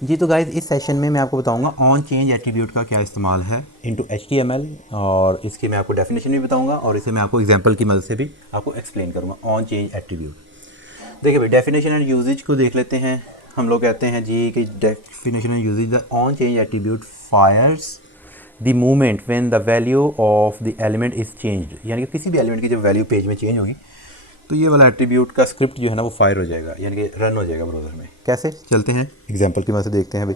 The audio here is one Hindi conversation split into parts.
जी तो गाइज़ इस सेशन में मैं आपको बताऊंगा ऑन चेंज एट्रीब्यूट का क्या इस्तेमाल है इनटू HTML और इसकी मैं आपको डेफिनेशन भी बताऊंगा और इसे मैं आपको एग्जांपल की मदद से भी आपको एक्सप्लेन करूंगा ऑन चेंज एट्रीब्यूट। देखिए भाई डेफिनेशन एंड यूजेज को देख लेते हैं। हम लोग कहते हैं जी कि definition and usage the on change attribute fires the movement when the value of the element is changed, यानी कि किसी भी एलिमेंट की जब वैल्यू पेज में चेंज होगी तो ये वाला एट्रीब्यूट का स्क्रिप्ट जो है ना वो फायर हो जाएगा, यानी कि रन हो जाएगा ब्राउज़र में। कैसे चलते हैं एग्जांपल की मदद से देखते हैं भाई।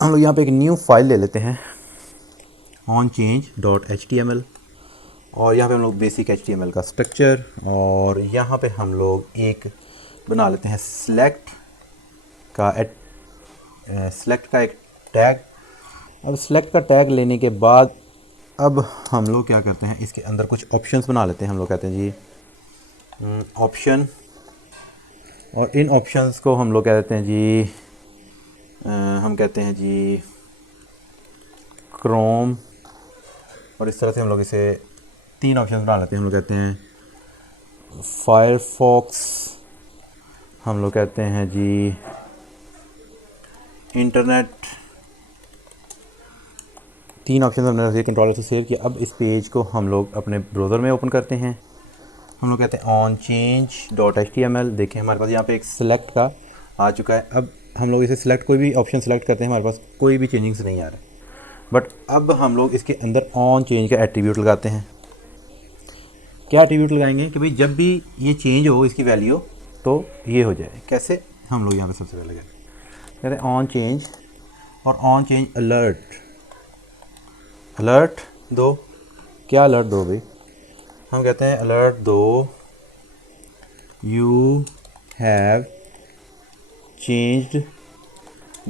हम लोग यहाँ पे एक न्यू फाइल ले लेते हैं on change dot H T M L और यहाँ पे हम लोग बेसिक HTML का स्ट्रक्चर और यहाँ पे हम लोग एक बना लेते हैं सिलेक्ट का एक टैग। अब सिलेक्ट का टैग लेने के बाद अब हम लोग क्या करते हैं, इसके अंदर कुछ ऑप्शंस बना लेते हैं। हम लोग कहते हैं जी ऑप्शन, और इन ऑप्शंस को हम लोग कह देते हैं जी हम कहते हैं जी क्रोम, और इस तरह से हम लोग इसे 3 ऑप्शन बना लेते हैं। हम लोग कहते हैं फायरफॉक्स, हम लोग कहते हैं जी इंटरनेट। 3 ऑप्शन हमने कंट्रोलर से सेव किया। अब इस पेज को हम लोग अपने ब्राउज़र में ओपन करते हैं। हम लोग कहते हैं on change dot H T M L. देखें हमारे पास यहाँ पे एक सिलेक्ट का आ चुका है। अब हम लोग इसे सिलेक्ट, कोई भी ऑप्शन सेलेक्ट करते हैं, हमारे पास कोई भी चेंजिंग्स नहीं आ रहा है। बट अब हम लोग इसके अंदर ऑन चेंज का एट्रीब्यूट लगाते हैं। क्या एट्रीब्यूट लगाएंगे कि भाई जब भी ये चेंज हो इसकी वैल्यू तो ये हो जाए। कैसे, हम लोग यहाँ पे सबसे पहले कहते हैं ऑन चेंज और ऑन चेंज अलर्ट दो। क्या अलर्ट दो भाई, हम कहते हैं अलर्ट दो you have changed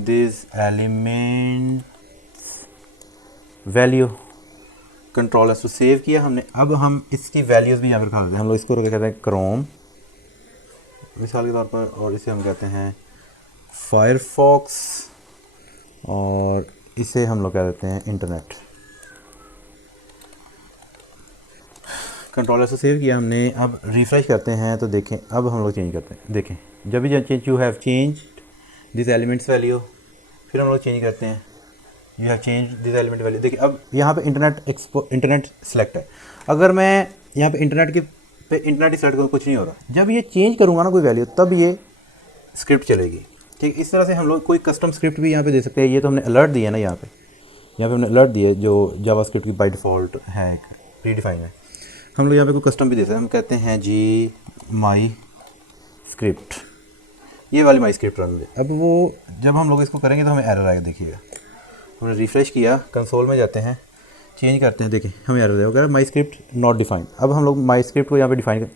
this element value. Control S to save किया हमने। अब हम इसकी वैल्यूज़ भी यहाँ पर रखा देते हैं। हम लोग इसको कहते हैं क्रोम मिसाल के तौर पर, और इसे हम कहते हैं फायरफॉक्स, और इसे हम लोग कह देते हैं internet. Control S to save किया हमने। अब रिफ्रेश करते हैं तो देखें अब हम लोग चेंज करते हैं। देखें जब भी change you have change this elements value, फिर हम लोग चेंज करते हैं you have change this element value. देखिए अब यहाँ पे इंटरनेट सेलेक्ट है। अगर मैं यहाँ पे इंटरनेट ही सेलेक्ट करूँ कुछ नहीं हो रहा। जब ये चेंज करूँगा ना कोई वैल्यू तब ये स्क्रिप्ट चलेगी। ठीक, इस तरह से हम लोग कोई कस्टम स्क्रिप्ट भी यहाँ पे दे सकते हैं। ये तो हमने अलर्ट दिया ना, यहाँ पे हमने अलर्ट दिया जो जावास्क्रिप्ट की बाय डिफ़ॉल्ट है, एक प्रीडिफाइन है। हम लोग यहाँ पे कोई कस्टम भी दे सकते हैं। हम कहते हैं जी माई स्क्रिप्ट, ये वाली माई स्क्रिप्ट रन दे। अब वो जब हम लोग इसको करेंगे तो हमें एरर आएगा। देखिएगा हमने रिफ़्रेश किया, कंसोल में जाते हैं, चेंज करते हैं, देखिए हमें एरर देगा माई स्क्रिप्ट नॉट डिफाइन। अब हम लोग माई स्क्रिप्ट को यहाँ पे डिफाइन कर,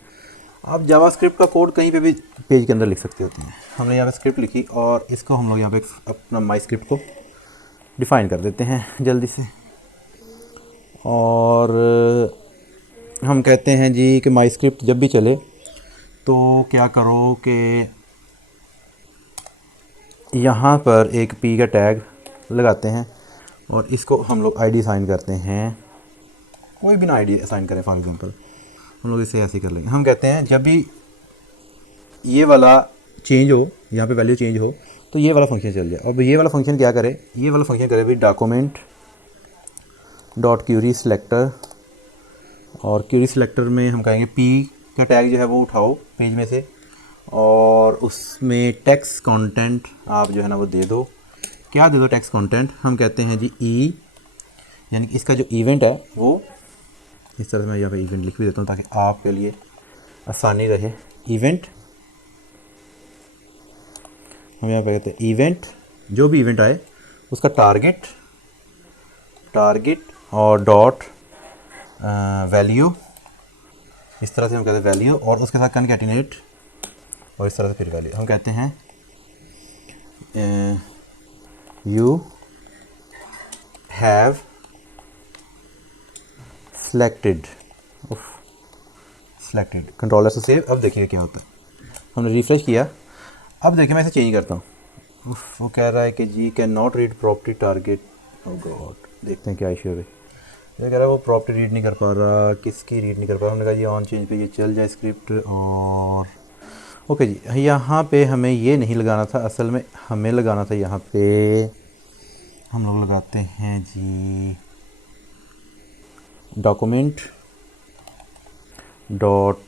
आप जावास्क्रिप्ट का कोड कहीं पे भी पेज के अंदर लिख सकते होते हैं। हमने यहाँ पे स्क्रिप्ट लिखी और इसको हम लोग यहाँ पे अपना माई स्क्रिप्ट को डिफाइन कर देते हैं जल्दी से। और हम कहते हैं जी कि माई स्क्रिप्ट जब भी चले तो क्या करो कि यहाँ पर एक पी का टैग लगाते हैं और इसको हम लोग आईडी असाइन करते हैं। कोई भी ना आईडी असाइन करें, फॉर एग्जांपल हम लोग इसे ऐसे कर लेंगे। हम कहते हैं जब भी ये वाला चेंज हो, यहाँ पे वैल्यू चेंज हो तो ये वाला फंक्शन चल जाए। अब ये वाला फंक्शन क्या करे, ये वाला फंक्शन करे भाई डॉक्यूमेंट डॉट क्यूरी सिलेक्टर, और क्यूरी सिलेक्टर में हम कहेंगे पी का टैग जो है वो उठाओ पेज में से, और उसमें टेक्स्ट कंटेंट आप जो है ना वो दे दो। क्या दे दो टेक्स्ट कंटेंट, हम कहते हैं जी ई, यानी कि इसका जो इवेंट है वो इस तरह से मैं यहाँ पे इवेंट लिख भी देता हूँ ताकि आपके लिए आसानी रहे। इवेंट, हम यहाँ पे कहते हैं इवेंट, जो भी इवेंट आए उसका टारगेट और डॉट वैल्यू, इस तरह से हम कहते हैं वैल्यू, और उसके साथ कनकैटिनेट, और इस तरह से फिर वैल्यू। हम कहते हैं यू हैव सेलेक्टेड कंट्रोलर से सेव। अब देखिए क्या होता है, हमने रिफ्रेश किया। अब देखिए मैं इसे चेंज करता हूँ। वो कह रहा है कि जी can not read property target. Oh God, देखते हैं क्या इशू है। ये कह रहा है वो प्रॉपर्टी रीड नहीं कर पा रहा। किसकी रीड नहीं कर पा रहा, हमने कहा जी ऑन चेंज पे ये चल जाए स्क्रिप्ट, और ओके जी, यहाँ पे हमें ये नहीं लगाना था, असल में हमें लगाना था यहाँ पे, हम लोग लगाते हैं जी डॉक्यूमेंट डॉट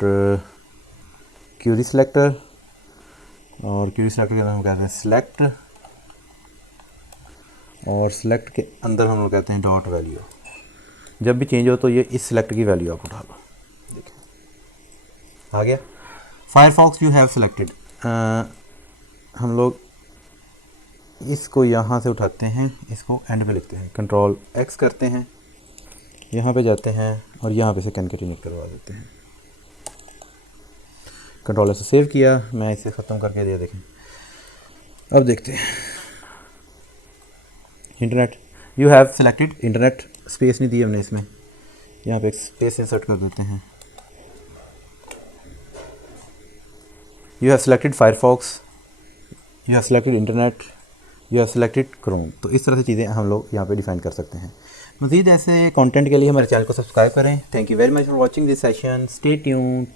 क्यूरी सिलेक्टर, और क्यूरी सिलेक्टर के अंदर हम कहते हैं सिलेक्ट, और सिलेक्ट के अंदर हम लोग कहते हैं डॉट वैल्यू। जब भी चेंज हो तो ये इस सिलेक्ट की वैल्यू आप उठा लो। देखिए आ गया। फायरफॉक्स यू हैव सिलेक्टेड, हम लोग इसको यहाँ से उठाते हैं, इसको एंड पे लिखते हैं, कंट्रोल एक्स करते हैं, यहाँ पे जाते हैं और यहाँ पे से कॉन्कैटिनेट करवा देते हैं। कंट्रोल से सेव किया, मैं इसे ख़त्म करके दिया। देखें अब देखते हैं internet, you have selected internet, space नहीं दी हमने इसमें, यहाँ पे एक स्पेस इंसर्ट कर देते हैं। You have selected Firefox, you have selected internet, you have selected Chrome. तो इस तरह से चीज़ें हम लोग यहाँ पे डिफाइन कर सकते हैं। मज़ीद ऐसे कंटेंट के लिए हमारे चैनल को सब्सक्राइब करें। Thank you very much for watching this session, stay tuned.